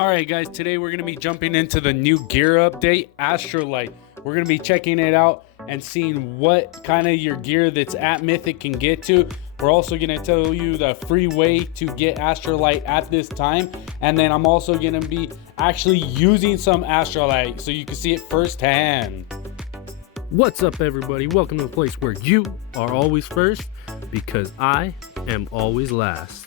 Alright guys, today we're going to be jumping into the new gear update, Astralite. We're going to be checking it out and seeing what kind of your gear that's at Mythic can get to. We're also going to tell you the free way to get Astralite at this time. And then I'm also going to be actually using some Astralite so you can see it firsthand. What's up, everybody? Welcome to the place where you are always first, because I am always last.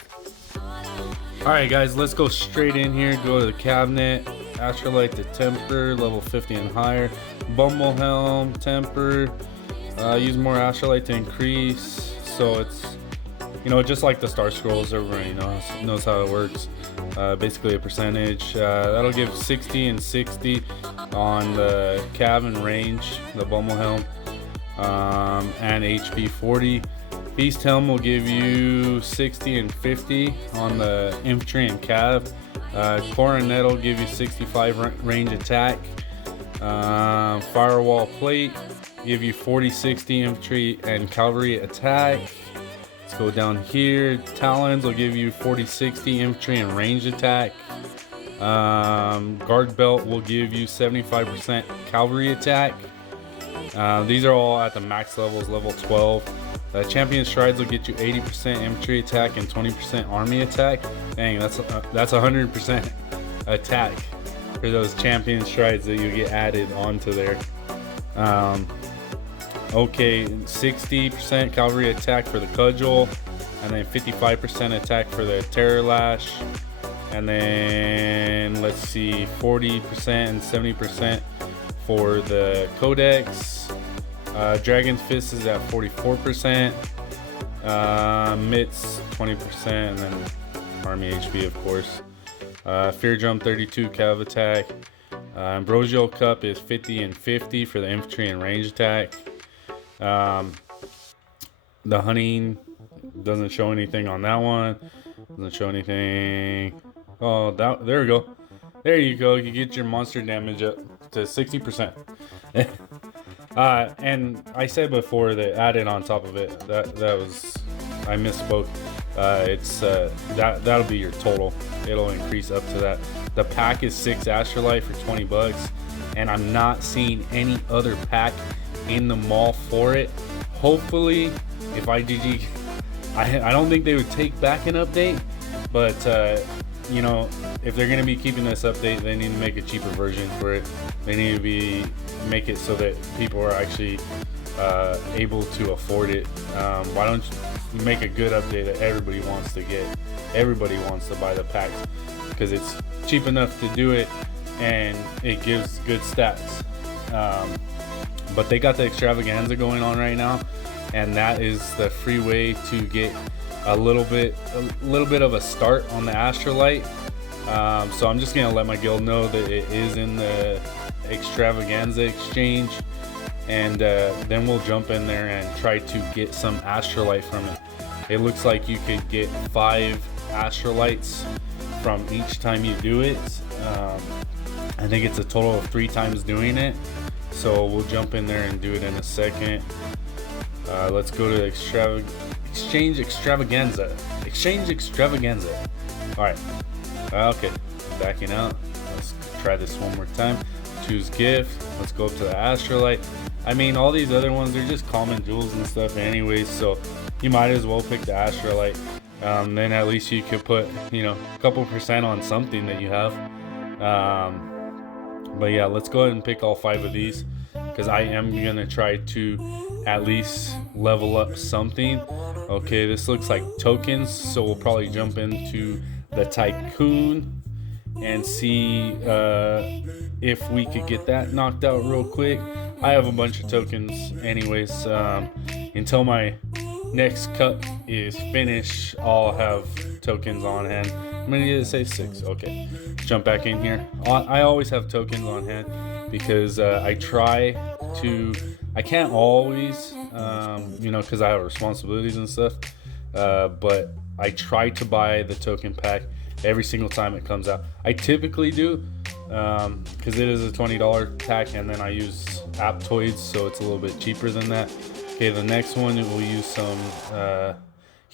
Alright guys, let's go straight in here. Go to the cabinet. Astralite to temper, level 50 and higher. Bumble helm, temper. Use more Astralite to increase. So it's, just like the Star Scrolls, everybody knows how it works. Basically a percentage. That'll give 60 and 60 on the cabin range, the Bumble helm, and HP 40. Beast helm will give you 60 and 50 on the infantry and cav. Coronet will give you 65 range attack. Firewall plate give you 40, 60 infantry and cavalry attack. Let's go down here. Talons will give you 40, 60 infantry and range attack. Guard belt will give you 75% cavalry attack. These are all at the max levels, level 12. Champion strides will get you 80% infantry attack and 20% army attack. Dang, that's 100% attack for those champion strides that you get added onto there. Okay, 60% cavalry attack for the cudgel, and then 55% attack for the terror lash, and then let's see, 40% and 70% for the codex. Dragon's Fist is at 44%, Mitts 20%, and then Army HP, of course. Fear Drum 32 cav attack. Ambrosial Cup is 50 and 50 for the infantry and range attack. The hunting doesn't show anything on that one. Doesn't show anything. Oh, there we go. There you go. You get your monster damage up to 60%. And I said before that added on top of it, that was, I misspoke. That'll be your total. It'll increase up to that. The pack is 6 Astralite for $20, and I'm not seeing any other pack in the mall for it. Hopefully, if IGG, I don't think they would take back an update, but if they're gonna be keeping this update, they need to make a cheaper version for it. They need to make it so that people are actually able to afford it. Why don't you make a good update that everybody wants to get? Everybody wants to buy the packs because it's cheap enough to do it and it gives good stats. But they got the Extravaganza going on right now, and that is the free way to get a little bit of a start on the Astralite. So I'm just gonna let my guild know that it is in the Extravaganza exchange, and then we'll jump in there and try to get some Astralite from it. It looks like you could get 5 Astralites from each time you do it. I think it's a total of 3 times doing it, so we'll jump in there and do it in a second. Let's go to Exchange Extravaganza. All right. Okay, backing out. Let's try this one more time. Choose gift. Let's go up to the Astralite. I mean, all these other ones are just common jewels and stuff anyways, so you might as well pick the Astralite. Then at least you could put, a couple percent on something that you have. But yeah, let's go ahead and pick all 5 of these, because I am gonna try to at least level up something. Okay, this looks like tokens, so we'll probably jump into the Tycoon and see if we could get that knocked out real quick. I have a bunch of tokens anyways. Until my next cup is finished, I'll have tokens on hand. I'm gonna say 6. Okay, jump back in here. I always have tokens on hand because I can't always, because I have responsibilities and stuff, but I try to buy the token pack every single time it comes out. I typically do, because it is a $20 pack, and then I use Aptoids, so it's a little bit cheaper than that. Okay, the next one we'll use some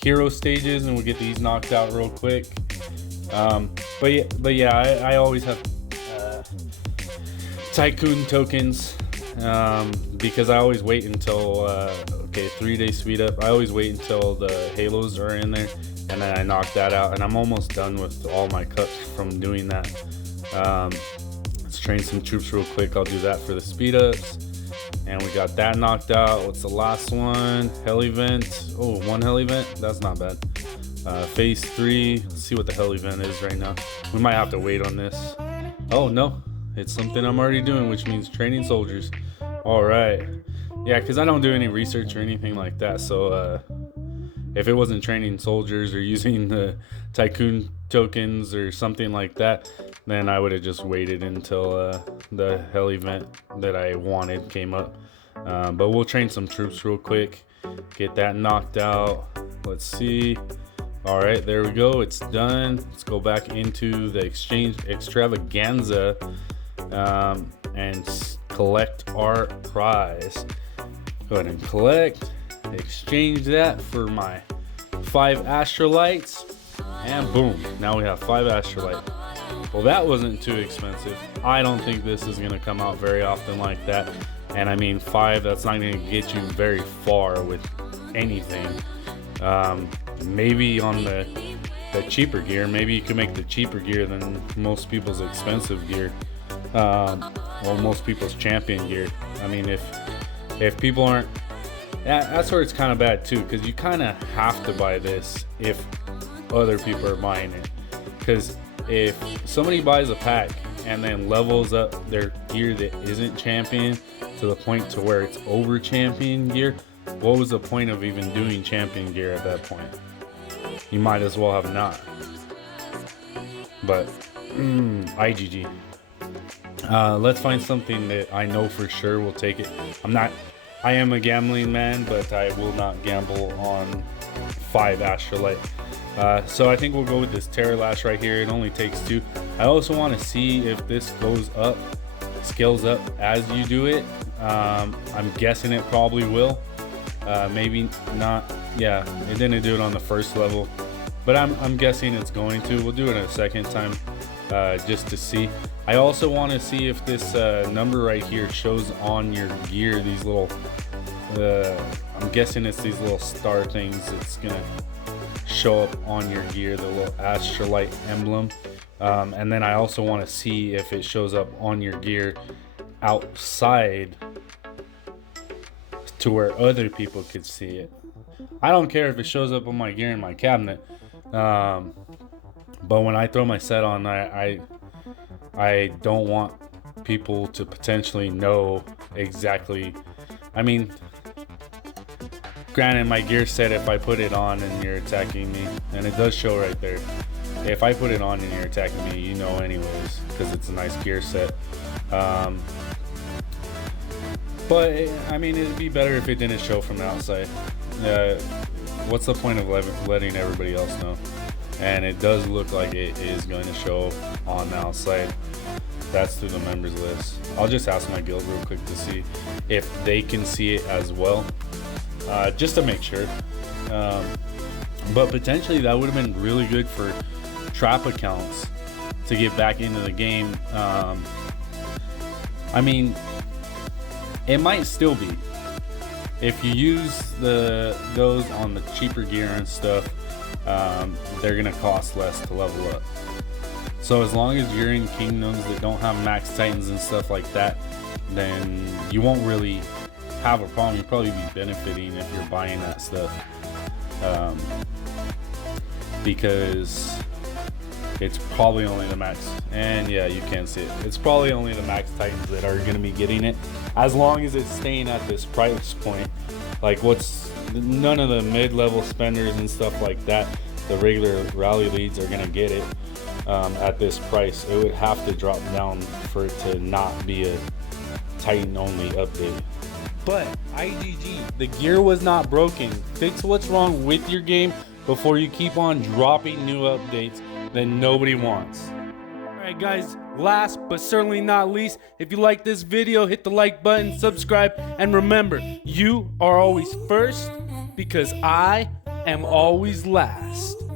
hero stages, and we'll get these knocked out real quick. But yeah, I always have tycoon tokens, because I always wait until 3-day speed up. I always wait until the halos are in there, and then I knock that out, and I'm almost done with all my cups from doing that. Let's train some troops real quick. I'll do that for the speed ups, and we got that knocked out. What's the last one? Hell event. Oh, one hell event. That's not bad. Phase 3. Let's see what the hell event is right now. We might have to wait on this. Oh no, it's something I'm already doing, which means training soldiers. All right. Yeah, because I don't do any research or anything like that. So if it wasn't training soldiers or using the tycoon tokens or something like that, then I would have just waited until the hell event that I wanted came up. But we'll train some troops real quick, get that knocked out. Let's see. All right, there we go. It's done. Let's go back into the extravaganza and collect our prize. Go ahead and collect, exchange that for my 5 Astralites, and boom, now we have 5 Astralite. Well, that wasn't too expensive. I don't think this is gonna come out very often like that. And I mean, 5, that's not gonna get you very far with anything. Maybe on the cheaper gear, maybe you can make the cheaper gear than most people's expensive gear. Well, most people's champion gear. I mean, if people aren't, that's where it's kind of bad too, because you kind of have to buy this if other people are buying it. Because if somebody buys a pack and then levels up their gear that isn't champion to the point to where it's over champion gear, what was the point of even doing champion gear at that point? You might as well have not. But IGG. Let's find something that I know for sure will take it. I am a gambling man, but I will not gamble on 5 Astralite. So I think we'll go with this Terror Lash right here. It only takes 2. I also want to see if this goes up, scales up as you do it. I'm guessing it probably will. Maybe not. Yeah, it didn't do it on the first level, but I'm guessing it's going to. We'll do it a second time, just to see. I also want to see if this number right here shows on your gear. These little, I'm guessing it's these little star things. It's gonna show up on your gear, the little Astralite emblem. And then I also want to see if it shows up on your gear outside to where other people could see it. I don't care if it shows up on my gear in my cabinet, but when I throw my set on, I don't want people to potentially know exactly. I mean, granted, my gear set, if I put it on and you're attacking me, and it does show right there, if I put it on and you're attacking me, you know anyways, because it's a nice gear set. But I mean, it'd be better if it didn't show from the outside. What's the point of letting everybody else know? And it does look like it is going to show on the outside. That's through the members list. I'll just ask my guild real quick to see if they can see it as well, just to make sure. But potentially that would have been really good for trap accounts to get back into the game. I mean, it might still be. If you use those on the cheaper gear and stuff, they're gonna cost less to level up. So as long as you're in kingdoms that don't have max titans and stuff like that, then you won't really have a problem. You'll probably be benefiting if you're buying that stuff, because it's probably only the max, and yeah, you can see it. It's probably only the max titans that are gonna be getting it, as long as it's staying at this price point. Like, none of the mid-level spenders and stuff like that, the regular rally leads, are gonna get it at this price. It would have to drop down for it to not be a titan only update. But IGG, the gear was not broken. Fix what's wrong with your game before you keep on dropping new updates that nobody wants. Alright guys, last but certainly not least, if you like this video, hit the like button, subscribe, and remember, you are always first, because I am always last.